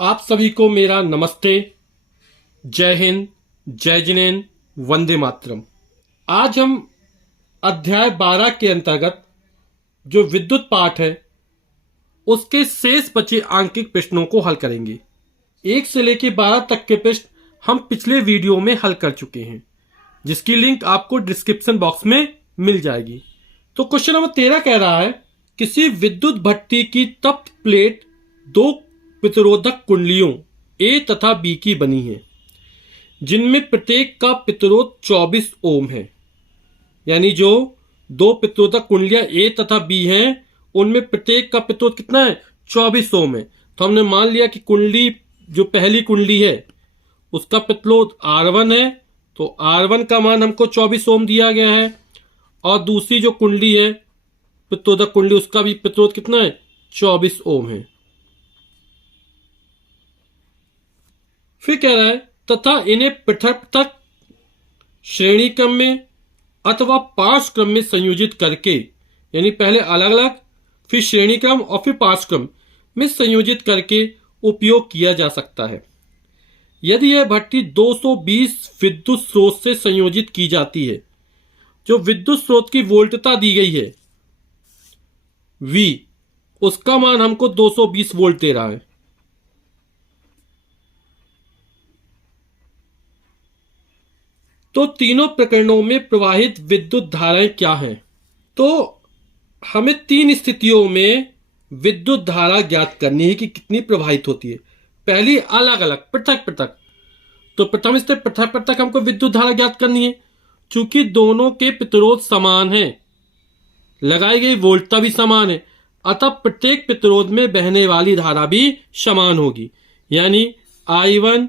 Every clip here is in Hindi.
आप सभी को मेरा नमस्ते। जय हिंद, जय जिनेन, वंदे मातरम। आज हम अध्याय 12 के अंतर्गत जो विद्युत पाठ है उसके शेष बचे आंकिक प्रश्नों को हल करेंगे। 1 से लेकर 12 तक के प्रश्न हम पिछले वीडियो में हल कर चुके हैं, जिसकी लिंक आपको डिस्क्रिप्शन बॉक्स में मिल जाएगी। तो क्वेश्चन नंबर 13 कह रहा है, किसी विद्युत भट्ठी की तप्त प्लेट दो प्रतिरोधक कुंडलियों ए तथा बी की बनी है, जिनमें प्रत्येक का प्रतिरोध 24 ओम है। यानी जो दो प्रतिरोधक कुंडलियां ए तथा बी हैं, उनमें प्रत्येक का प्रतिरोध कितना है? 24 ओम है। तो हमने मान लिया कि कुंडली जो पहली कुंडली है उसका प्रतिरोध R1 है, तो R1 का मान हमको 24 ओम दिया गया है। और दूसरी जो कुंडली है प्रतिरोधक कुंडली, उसका भी प्रतिरोध कितना है? 24 ओम है। फिर कह रहा है, तथा इन्हें पृथक पृथक श्रेणी क्रम में अथवा पार्श्व क्रम में संयोजित करके, यानी पहले अलग अलग, फिर श्रेणी क्रम और फिर पार्श्व क्रम में संयोजित करके उपयोग किया जा सकता है। यदि यह भट्ठी 220 विद्युत स्रोत से संयोजित की जाती है, जो विद्युत स्रोत की वोल्टता दी गई है V, उसका मान हमको 220 वोल्ट दे रहा है। तो तीनों प्रकरणों में प्रवाहित विद्युत धाराएं क्या हैं? तो हमें 3 स्थितियों में विद्युत धारा ज्ञात करनी है कि कितनी प्रवाहित होती है। पहली अलग अलग, पृथक पृथक। तो प्रथम स्थिति पृथक पृथक हमको विद्युत धारा ज्ञात करनी है। चूंकि दोनों के प्रतिरोध समान हैं, लगाई गई वोल्टता भी समान है, अतः प्रत्येक प्रतिरोध में बहने वाली धारा भी समान होगी। यानी I1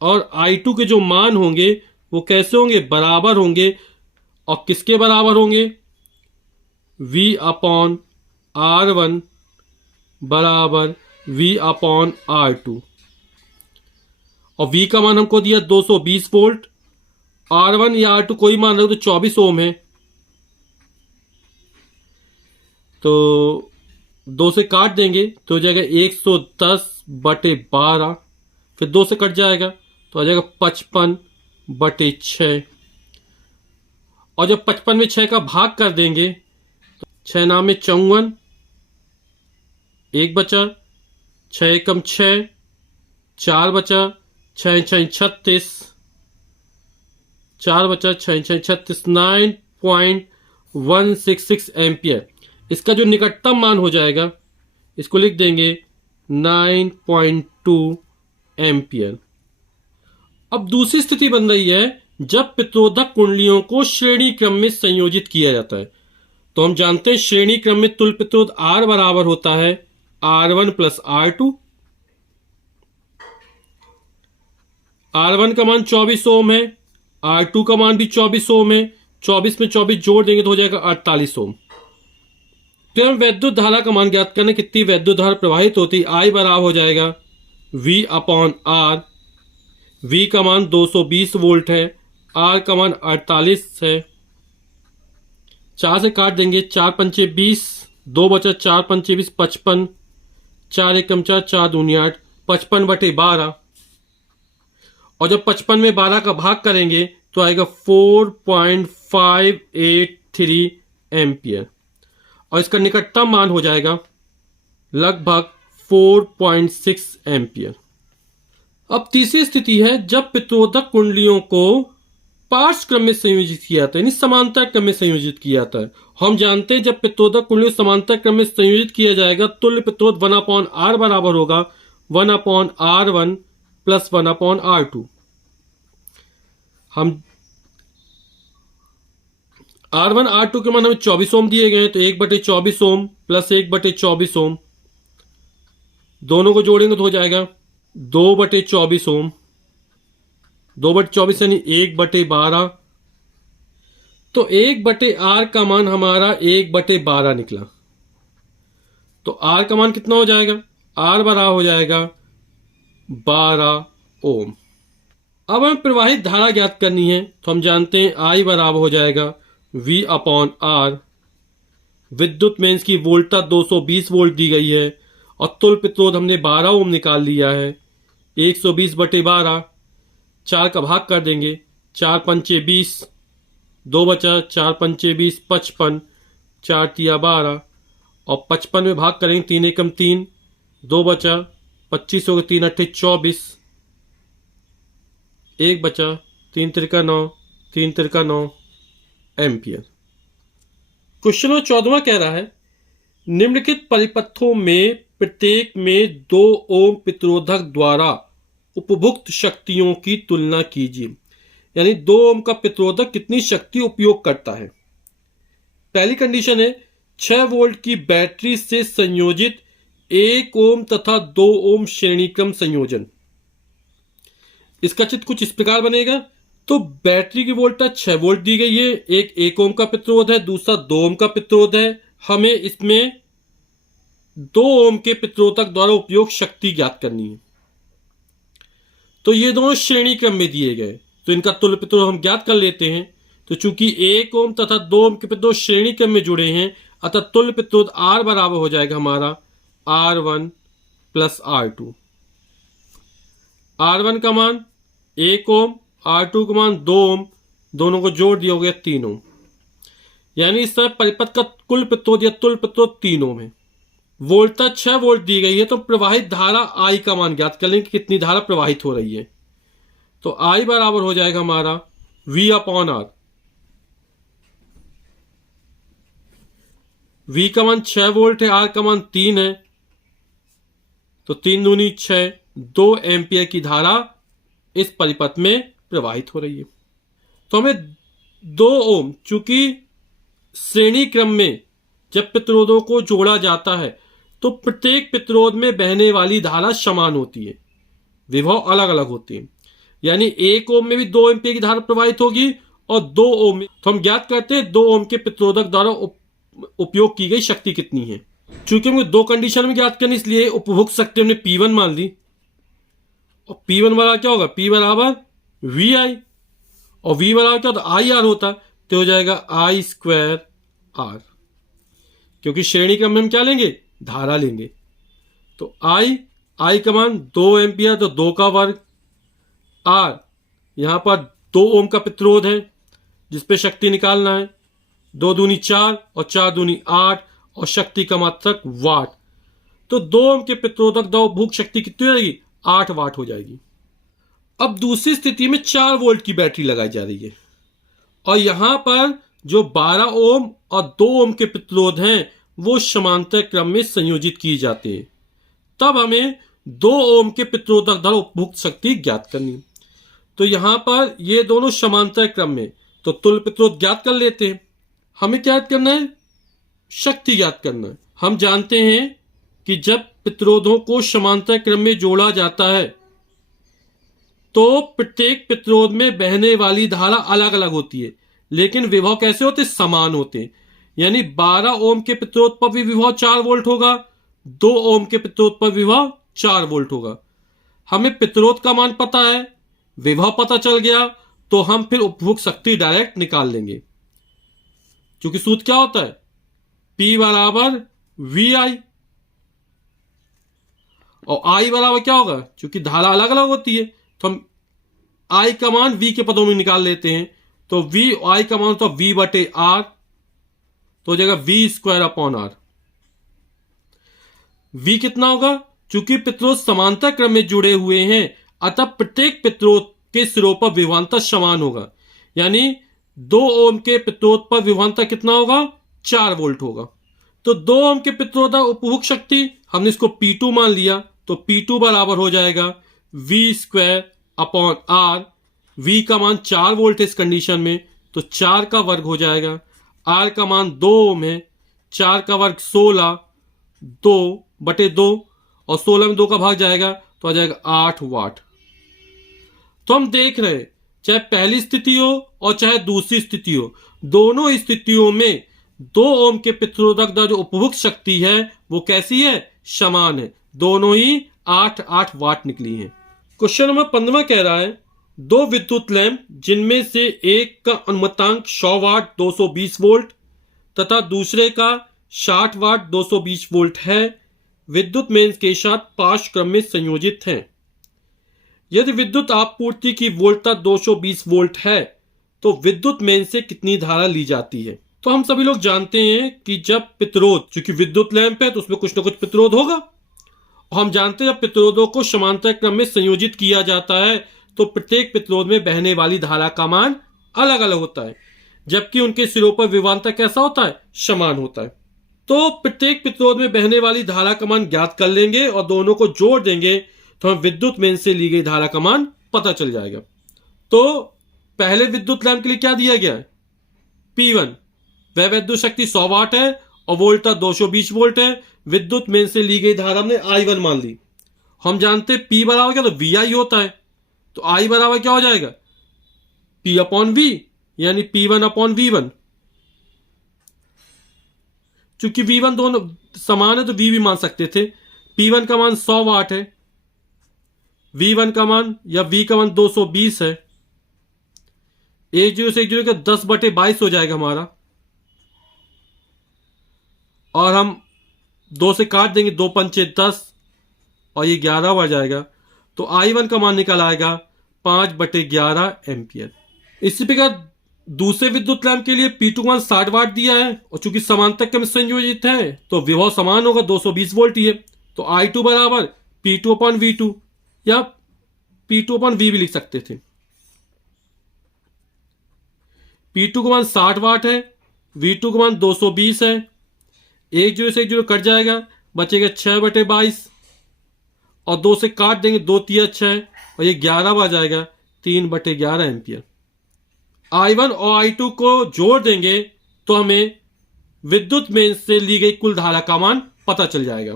और I2 के जो मान होंगे वो कैसे होंगे? बराबर होंगे। और किसके बराबर होंगे? V/R1 बराबर V/R2। और V का मान हमको दिया 220 वोल्ट। R1 या R2 कोई मान रहे तो 24 ओम है। तो 2 से काट देंगे तो हो जाएगा 110/12। फिर 2 से कट जाएगा तो आ जाएगा 55/6। और जब 55 में 6 का भाग कर देंगे तो 6 नाम में 54, 1 बचा, 6 एकम 6, 4 बचा, 6 6 36, 4 बचा, 6 6 36, 9.166 एम्पियर। इसका जो निकटतम मान हो जाएगा, इसको लिख देंगे 9.2 एम्पियर। अब दूसरी स्थिति बन रही है जब प्रतिरोधक कुंडलियों को श्रेणी क्रम में संयोजित किया जाता है। तो हम जानते हैं श्रेणी क्रम में तुल्य प्रतिरोध R बराबर होता है R1 प्लस R2। R1 का मान 24 ओम है, R2 का मान भी 24 ओम है। 24 में 24 जोड़ देंगे तो हो जाएगा 48 ओम। फिर हम वैद्युत धारा का मान ज्ञात करने, कितनी वैद्युत धारा प्रवाहित होती है। I बराबर हो जाएगा V/R। V का मान 220 वोल्ट है, R का मान 48 है। 4 से काट देंगे, 4 पंचे 20, 2 बचा, 4 पंचे 20, 55, 4 एकम 4, 4 दूनी 8, 55/12। और जब 55 में 12 का भाग करेंगे तो आएगा 4.583 एम्पियर। और इसका निकटतम मान हो जाएगा लगभग 4.6 एम्पियर। अब तीसरी स्थिति है जब प्रतिरोधक कुंडलियों को पार्श्व क्रम में संयोजित किया जाता है, यानी समांतर क्रम में संयोजित किया जाता है। हम जानते हैं जब प्रतिरोधक कुंडलियों समांतर क्रम में संयोजित किया जाएगा, तुल्य प्रतिरोध 1/R बराबर होगा 1/R1 प्लस 1/R2। हम R1 R2 के मान हमें 24 ओम दिए गए हैं, तो 1/24 ओम प्लस 1/24 ओम, दोनों को जोड़ेंगे तो हो जाएगा 2/24 ओम। 2/24 यानी 1/12। तो 1/R का मान हमारा 1/12 निकला। तो R का मान कितना हो जाएगा? R बराबर हो जाएगा 12 ओम। अब हमें प्रवाहित धारा ज्ञात करनी है, तो हम जानते हैं I बराबर हो जाएगा V/R। विद्युत मेंस की वोल्टता 220 वोल्ट दी गई है और तुल्य प्रतिरोध हमने 12 ओम निकाल लिया है। 120/12, 4 का भाग कर देंगे, 4 पंचे 20, 2 बचा, 4 पंचे 20, 55, 4 तिया 12, और 55 में भाग करेंगे, 3 एकम 3, 2 बचा, 25 हो गए, 3 अट्ठे 24, 1 बचा, 3 तिरका 9, 3 तिरका 9 एम्पियर। क्वेश्चन नंबर 14 कह रहा है निम्नलिखित परिपथों में प्रत्येक में 2 ओम प्रतिरोधक द्वारा उपभुक्त शक्तियों की तुलना कीजिए। यानी 2 ओम का प्रतिरोधक कितनी शक्ति उपयोग करता है। पहली कंडीशन है 6 वोल्ट की बैटरी से संयोजित 1 ओम तथा 2 ओम श्रेणी क्रम संयोजन। इसका चित्र कुछ इस प्रकार बनेगा। तो बैटरी की वोल्टेज 6 वोल्ट दी गई है, एक 1 ओम का प्रतिरोध है, दूसरा 2 ओम का प्रतिरोध है। हमें इसमें 2 ओम के प्रतिरोधक द्वारा उपयोग शक्ति ज्ञात करनी है। तो ये दोनों श्रेणी क्रम में दिए गए, तो इनका तुल्य प्रतिरोध हम ज्ञात कर लेते हैं। तो चूंकि 1 ओम तथा 2 ओम के प्रतिरोध श्रेणी क्रम में जुड़े हैं, अतः तुल्य प्रतिरोध R बराबर हो जाएगा हमारा R1 प्लस R2। R1 का मान 1 ओम, R2 का मान 2 ओम, दोनों को जोड़ दिया हो गया 3 ओम। यानी इस तरह परिपथ का कुल प्रतिरोध या तुल्य प्रतिरोध 3 ओम है। वोल्टेज 6 वोल्ट दी गई है, तो प्रवाहित धारा I का मान ज्ञात कर लेंगे कितनी धारा प्रवाहित हो रही है। तो I बराबर हो जाएगा हमारा V/R। V का मान 6 वोल्ट है, R का मान 3 है, तो 3 दूनी 6, 2 एम्पियर की धारा इस परिपथ में प्रवाहित हो रही है। तो हमें 2 ओम, चूंकि श्रेणी क्रम में जब प्रतिरोधों को जोड़ा जाता है तो प्रत्येक प्रतिरोध में बहने वाली धारा समान होती है, विभव अलग अलग होती है। यानी 1 ओम में भी 2 एम्पियर की धारा प्रवाहित होगी और 2 ओम में, तो हम ज्ञात करते हैं 2 ओम के प्रतिरोधक द्वारा उपयोग की गई शक्ति कितनी है। चूंकि हमें 2 कंडीशन में ज्ञात करनी, इसलिए उपभोग शक्ति हमने P1 मान ली। और P1 बराबर क्या होगा, P बराबर VI, और V बराबर क्या होता, IR होता, तो हो जाएगा I²R। क्योंकि श्रेणी क्रम में हम क्या लेंगे, धारा लेंगे। तो I का मान 2 एम्पियर, तो 2 का वर्ग, R यहां पर 2 ओम का प्रतिरोध है जिसपे शक्ति निकालना है, 2 दूनी 4 और 4 दूनी 8, और शक्ति का मात्रक वाट। तो 2 ओम के प्रतिरोधक द्वारा उपभोग शक्ति कितनी हो जाएगी, 8 वाट हो जाएगी। अब दूसरी स्थिति में 4 वोल्ट की बैटरी लगाई जा रही है और यहां पर जो 12 ओम और 2 ओम के प्रतिरोध हैं वो समांतर क्रम में संयोजित किए जाते हैं। तब हमें 2 ओम के प्रतिरोधक द्वारा उपभोग शक्ति ज्ञात करनी। तो यहां पर ये दोनों समांतर क्रम में, तो तुल्य प्रतिरोध ज्ञात कर लेते हैं। हमें क्या ज्ञात करना है, शक्ति ज्ञात करना है। हम जानते हैं कि जब प्रतिरोधों को समांतर क्रम में जोड़ा जाता है तो प्रत्येक प्रतिरोध में बहने वाली धारा अलग अलग होती है, लेकिन विभव कैसे होते, समान होते हैं। यानी 12 ओम के प्रतिरोध पर भी विभव 4 वोल्ट होगा, 2 ओम के प्रतिरोध पर विभव 4 वोल्ट होगा। हमें प्रतिरोध का मान पता है, विभव पता चल गया, तो हम फिर उपभोग शक्ति डायरेक्ट निकाल लेंगे। क्योंकि सूत्र क्या होता है, P बराबर VI, और I बराबर क्या होगा, क्योंकि धारा अलग अलग होती है तो हम I का मान V के पदों में निकाल लेते हैं। तो I का मान तो V/R, तो हो जाएगा V²/R। V कितना होगा, चूंकि प्रतिरोध समांतर क्रम में जुड़े हुए हैं अतः प्रत्येक प्रतिरोध के सिरों पर विभवांतर समान होगा। यानी 2 ओम के प्रतिरोध पर विभवांतर कितना होगा, 4 वोल्ट होगा। तो 2 ओम के प्रतिरोध उपभोग शक्ति हमने इसको P2 मान लिया, तो P2 बराबर हो जाएगा V²/R। V का मान 4 वोल्ट है इस कंडीशन में, तो 4 का वर्ग हो जाएगा। R का मान 2 ओम है, 4 का वर्ग 16, 2/2, और 16 में 2 का भाग जाएगा तो आ जाएगा 8 वाट। तो हम देख रहे हैं चाहे पहली स्थिति हो और चाहे दूसरी स्थिति हो, दोनों स्थितियों में 2 ओम के प्रतिरोधक द्वारा जो उपभोग शक्ति है वो कैसी है, समान है। दोनों ही 8-8 वाट निकली है। क्वेश्चन नंबर 15 कह रहा है 2 विद्युत लैंप जिनमें से एक का अनुमतांक 100 वाट 220 वोल्ट तथा दूसरे का 60 वाट 220 वोल्ट है, विद्युत मेंस के साथ पाश क्रम में संयोजित हैं। यदि विद्युत आपूर्ति की वोल्टता 220 वोल्ट है तो विद्युत मेंस से कितनी धारा ली जाती है? तो हम सभी लोग जानते हैं कि जब प्रतिरोध, चूंकि विद्युत लैंप है तो उसमें कुछ ना कुछ प्रतिरोध होगा, और हम जानते हैं जब प्रतिरोधों को समांतर क्रम में संयोजित किया जाता है तो प्रत्येक प्रतिरोध में बहने वाली धारा का मान अलग अलग होता है, जबकि उनके सिरों पर विभवांतर कैसा होता है? समान होता है। तो प्रत्येक प्रतिरोध में बहने वाली धारा का मान ज्ञात कर लेंगे और दोनों को जोड़ देंगे तो हम विद्युत मेंस से ली गई धारा का मान पता चल जाएगा। तो पहले विद्युत लैंप के लिए क्या दिया गया है? P1, वह विद्युत शक्ति 100 वाट है और वोल्टता 220 वोल्ट है। विद्युत मेंस से ली गई धारा हमने I1 मान ली। हम जानते हैं P बराबर क्या, तो VI होता है, तो I बराबर क्या हो जाएगा? P अपॉन V, यानी P1 अपॉन V1। चूंकि V1 दोनों समान है तो V भी मान सकते थे। P1 का मान 100 वाट है, V1 का मान या V का मान 220 है। 10 से 10 का 10/22 हो जाएगा हमारा, और हम 2 से काट देंगे, 2 पंचे 10 और ये 11 बढ़ जाएगा। तो I1 का मान निकल आएगा 5/11 एम्पियर। इसी प्रकार दूसरे विद्युत लैंप के लिए P2 का मान 60 वाट दिया है और चूंकि समांतर क्रम में संयोजित है तो विभव समान होगा, 220 वोल्ट ही है। तो I2 बराबर P2 अपॉन V2 या P2 अपॉन V भी लिख सकते थे। P2 का मान 60 वाट है, V2 का मान 220 है। 10 से 10 कट जाएगा, बचेगा 6/22 और 2 से काट देंगे, 2 तिया 6 और ये 11 आ जाएगा, 3/11 एम्पियर। I1 और I2 को जोड़ देंगे तो हमें विद्युत मेंस से ली गई कुल धारा का मान पता चल जाएगा।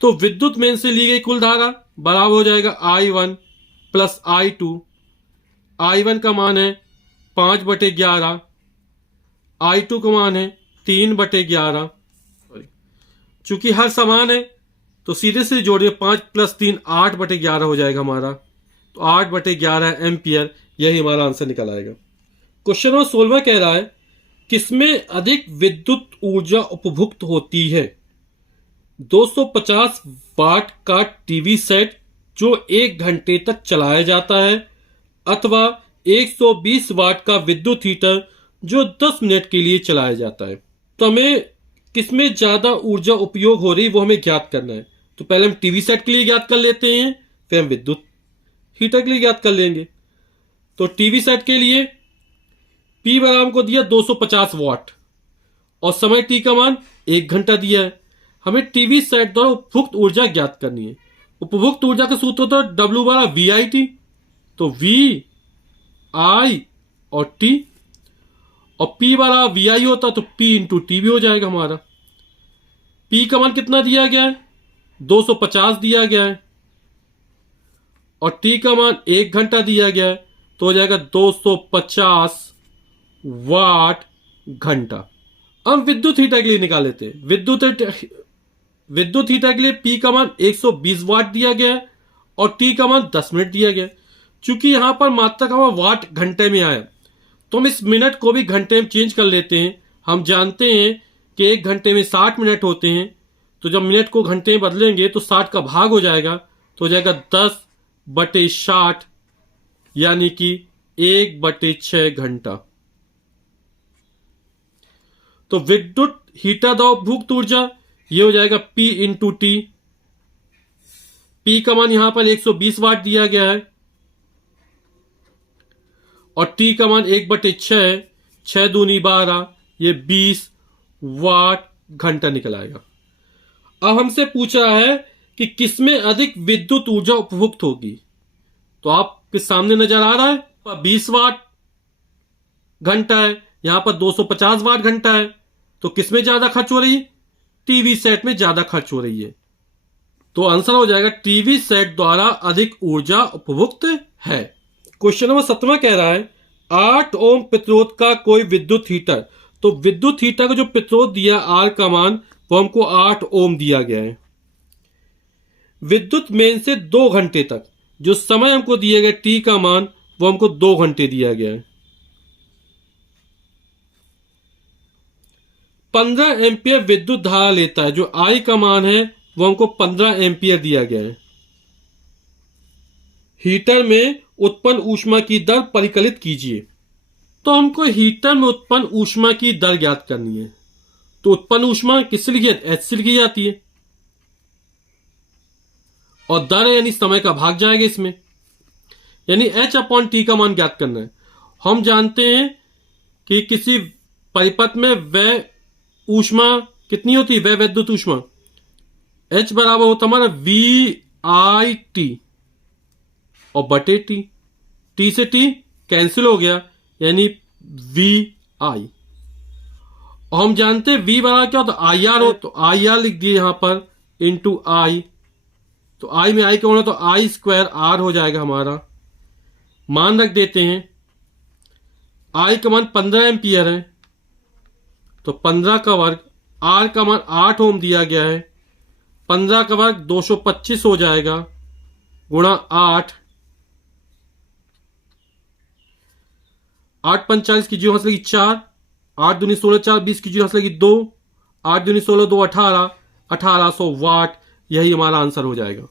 तो विद्युत मेंस से ली गई कुल धारा बराबर हो जाएगा I1 प्लस I2। I1 का मान है 5/11, I2 का मान है 3/11। चूंकि हर समान है तो सीधे से जोड़िए, 5 + 3 8/11 हो जाएगा हमारा, तो 8/11 एम्पियर, यही हमारा आंसर निकल आएगा। क्वेश्चन नंबर 16 कह रहा है किसमें अधिक विद्युत ऊर्जा उपभुक्त होती है? 250 वाट का टीवी सेट जो 1 घंटे तक चलाया जाता है, अथवा 120 वाट का विद्युत हीटर जो 10 मिनट के लिए चलाया जाता है। तो हमें किसमें ज्यादा ऊर्जा उपयोग हो रही वो हमें ज्ञात करना है। तो पहले हम टीवी सेट के लिए ज्ञात कर लेते हैं, फिर हम विद्युत हीटर के लिए ज्ञात कर लेंगे। तो टीवी सेट के लिए P बराबर को दिया 250 वाट और समय T का मान 1 घंटा दिया है। हमें टीवी सेट द्वारा उपभुक्त ऊर्जा ज्ञात करनी है। उपभुक्त ऊर्जा का सूत्र होता है W बराबर VIT, तो V I और T, और P बराबर VI होता तो P इंटू T भी हो जाएगा हमारा। P का मान कितना दिया गया है? 250 दिया गया है और T का मान 1 घंटा दिया गया है, तो हो जाएगा 250 वाट घंटा। हम विद्युत हीटर के लिए निकाल लेते हैं। विद्युत हीटर के लिए P का मान 120 वाट दिया गया है और T का मान 10 मिनट दिया गया है। चूंकि यहां पर मात्रा का वाट घंटे में आया तो हम इस मिनट को भी घंटे में चेंज कर लेते हैं। हम जानते हैं कि 1 घंटे में 60 मिनट होते हैं, तो जब मिनट को घंटे में बदलेंगे तो 60 का भाग हो जाएगा, तो हो जाएगा 10/60, यानी कि 1/6 घंटा। तो विद्युत हीटर द्वारा उपभुक्त ऊर्जा ये हो जाएगा P इंटू T। P का मान यहां पर 120 वाट दिया गया है और T का मान 1/6, 6 दूनी 12, ये 20 वाट घंटा निकल आएगा। अब हमसे पूछा है कि किसमें अधिक विद्युत ऊर्जा उपभुक्त होगी। तो आपके सामने नजर आ रहा है 20 वाट घंटा है, यहां पर 250 वाट घंटा है, तो किसमें ज्यादा खर्च हो रही है? टीवी सेट में ज्यादा खर्च हो रही है। तो आंसर हो जाएगा टीवी सेट द्वारा अधिक ऊर्जा उपभुक्त है। क्वेश्चन नंबर 17 कह रहा है 8 ओम प्रतिरोध का कोई विद्युत हीटर। तो विद्युत हीटर का जो प्रतिरोध दिया R का मान वो हमको 8 ओम दिया गया है। विद्युत मेन से 2 घंटे तक जो समय हमको दिया गया T का मान वो हमको 2 घंटे दिया गया है। 15 एम्पियर विद्युत धारा लेता है जो I का मान है वो हमको 15 एम्पियर दिया गया है। हीटर में उत्पन्न ऊष्मा की दर परिकलित कीजिए। तो हमको हीटर में उत्पन्न ऊष्मा की दर ज्ञात करनी है। तो उत्पन्न ऊष्मा किससे लिखी जाती है? एच से लिखी जाती है, और दर यानी समय का भाग जाएगा इसमें, यानी एच अपॉन टी का मान ज्ञात करना है। हम जानते हैं कि किसी परिपथ में वह ऊष्मा कितनी होती है, वह विद्युत ऊष्मा एच बराबर होता हमारा वी आई टी और बटे टी। टी से टी कैंसिल हो गया, यानी वी आई। और हम जानते हैं वी बराबर क्या होता है, आई आर हो, तो आई आर लिख दिए यहां पर इंटू आई। तो आई में आई का होना, तो आई स्क्वायर आर हो जाएगा हमारा। मान रख देते हैं, आई का मान 15 एम्पियर है, तो 15 का वर्ग, आर का मान 8 ओम दिया गया है, 15 का वर्ग 225 हो जाएगा, गुणा 8, 8 45 की जीरो हंस लगी 4, 8 दूनी 16, 4 20 की जीरो हंस लगी 2, 8 दूनी 16, 2 18, 1800 वाट। यही हमारा आंसर हो जाएगा।